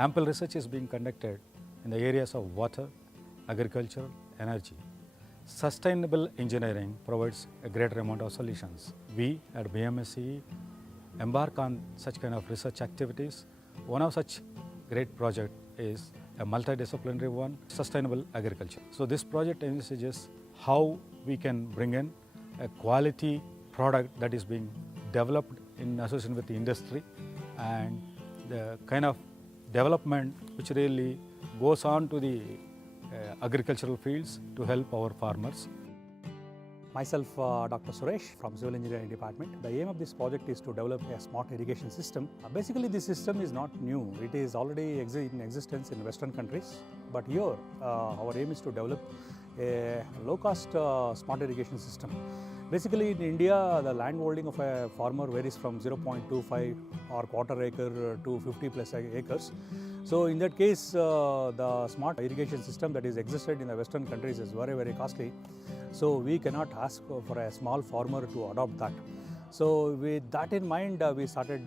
Ample research is being conducted in the areas of water, agriculture, energy. Sustainable engineering provides a greater amount of solutions. We at BMSCE embark on such kind of research activities. One of such great project is a multidisciplinary one, sustainable agriculture. So this project envisages how we can bring in a quality product that is being developed in association with the industry, and the kind of development which really goes on to the agricultural fields to help our farmers. Myself, Dr. Suresh from Civil Engineering Department. The aim of this project is to develop a smart irrigation system. Basically, this system is not new. It is already in existence in Western countries. But here, our aim is to develop a low-cost smart irrigation system. Basically, in India, the land holding of a farmer varies from 0.25 or quarter acre to 50 plus acres. So in that case, the smart irrigation system that is existed in the Western countries is very, very costly. So we cannot ask for a small farmer to adopt that. So with that in mind, we started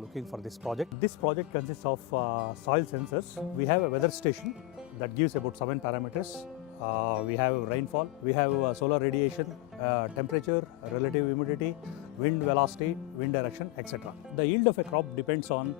looking for this project. This project consists of soil sensors. We have a weather station that gives about 7 parameters. We have rainfall, we have solar radiation, temperature, relative humidity, wind velocity, wind direction, etc. The yield of a crop depends on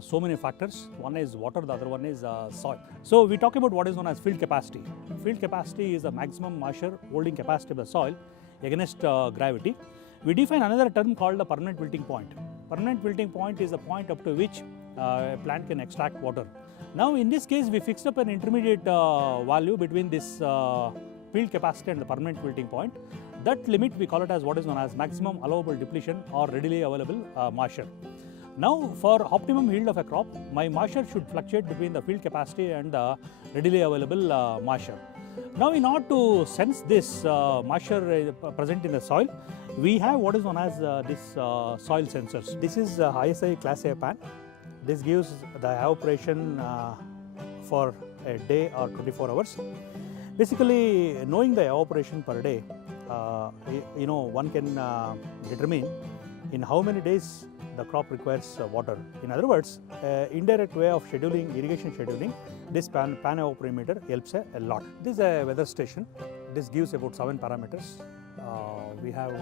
so many factors. One is water, the other one is soil. So we talk about what is known as field capacity. Field capacity is the maximum moisture holding capacity of the soil against gravity. We define another term called the permanent wilting point. Permanent wilting point is the point up to which a plant can extract water. Now in this case, we fixed up an intermediate value between this field capacity and the permanent wilting point. That limit we call it as what is known as maximum allowable depletion or readily available moisture. Now for optimum yield of a crop, my moisture should fluctuate between the field capacity and the readily available moisture. Now in order to sense this moisture present in the soil, we have what is known as this soil sensors. This is ISI Class A pan. This gives the evaporation for a day or 24 hours. Basically, knowing the evaporation per day, one can determine in how many days the crop requires water. In other words, indirect way of scheduling, irrigation scheduling, this pan evaporimeter helps a lot. This is a weather station. This gives about 7 parameters. We have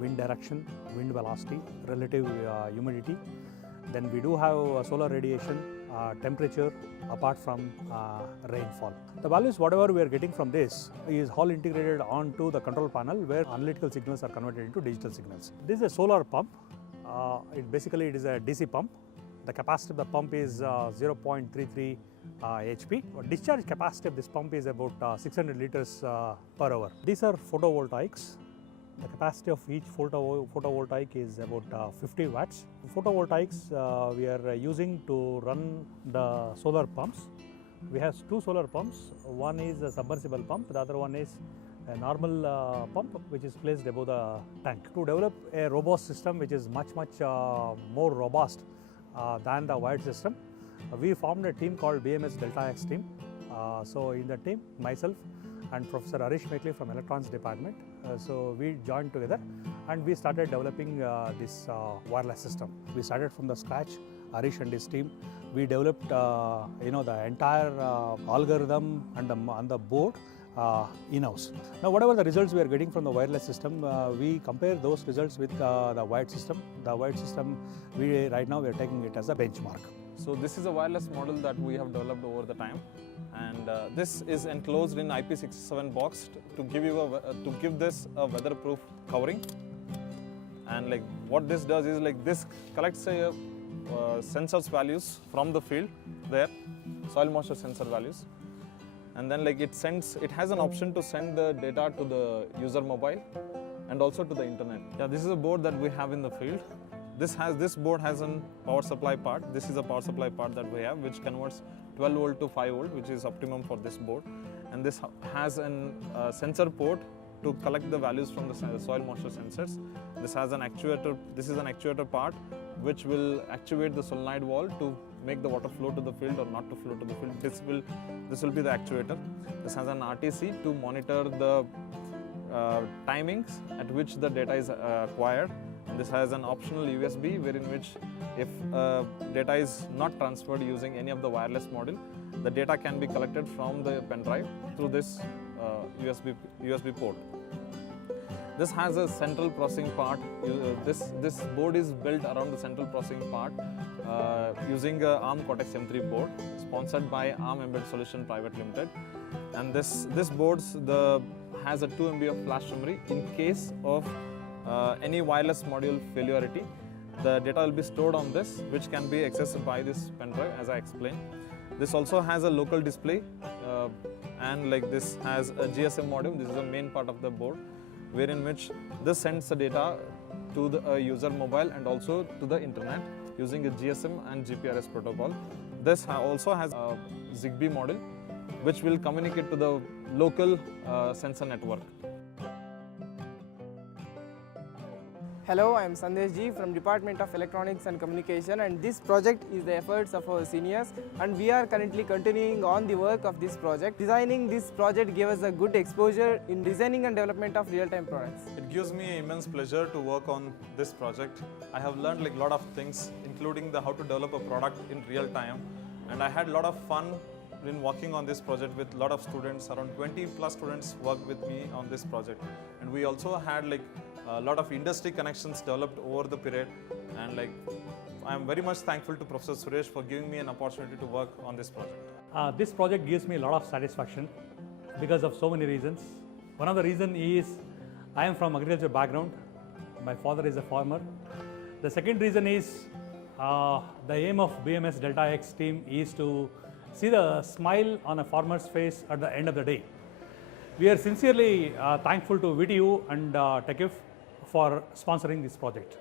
wind direction, wind velocity, relative humidity. Then we do have solar radiation, temperature apart from rainfall. The values whatever we are getting from this is all integrated onto the control panel where analytical signals are converted into digital signals. This is a solar pump. It is a DC pump. The capacity of the pump is 0.33 HP. Discharge capacity of this pump is about 600 liters per hour. These are photovoltaics. The capacity of each photovoltaic is about 50 watts. Photovoltaics we are using to run the solar pumps. We have 2 solar pumps. One is a submersible pump, the other one is a normal pump which is placed above the tank. To develop a robust system which is much more robust than the wired system, we formed a team called BMS Delta X team. So in the team, myself and Professor Harish Mekli from Electronics Department. So we joined together and we started developing this wireless system. We started from the scratch. Harish and his team, we developed the entire algorithm and the board in-house. Now whatever the results we are getting from the wireless system, we compare those results with the wired system. The wired system, right now we are taking it as a benchmark. So this is a wireless model that we have developed over the time, and this is enclosed in IP67 box to give this a weatherproof covering. And like what this does is like this collects sensors values from the field, there soil moisture sensor values, and then like it has an option to send the data to the user mobile and also to the internet. Yeah, this is a board that we have in the field. This board has a power supply part. This is a power supply part that we have, which converts 12 volt to 5 volt, which is optimum for this board. And this has a sensor port to collect the values from the soil moisture sensors. This has an actuator. This is an actuator part which will actuate the solenoid valve to make the water flow to the field or not to flow to the field. This will be the actuator. This has an RTC to monitor the timings at which the data is acquired. This has an optional USB wherein which if data is not transferred using any of the wireless module, the data can be collected from the pen drive through this USB port. This has a central processing part. This board is built around the central processing part using a ARM Cortex M3 board sponsored by ARM Embedded Solution Private Limited. And this board has a 2 MB of flash memory. In case of any wireless module failurity, the data will be stored on this, which can be accessed by this pen drive, as I explained. This also has a local display, and like this has a GSM modem. This is the main part of the board, wherein which this sends the data to the user mobile and also to the internet using a GSM and GPRS protocol. This also has a ZigBee module, which will communicate to the local sensor network. Hello, I am Sandesh Ji from Department of Electronics and Communication, and this project is the efforts of our seniors, and we are currently continuing on the work of this project. Designing this project gave us a good exposure in designing and development of real-time products. It gives me immense pleasure to work on this project. I have learned like a lot of things, including how to develop a product in real time, and I had a lot of fun in working on this project with a lot of students. Around 20 plus students worked with me on this project, and we also had like a lot of industry connections developed over the period, and like I am very much thankful to Professor Suresh for giving me an opportunity to work on this project. This project gives me a lot of satisfaction because of so many reasons. One of the reasons is I am from agriculture background. My father is a farmer. The second reason is the aim of BMS Delta X team is to see the smile on a farmer's face at the end of the day. We are sincerely thankful to VTU and TechIF for sponsoring this project.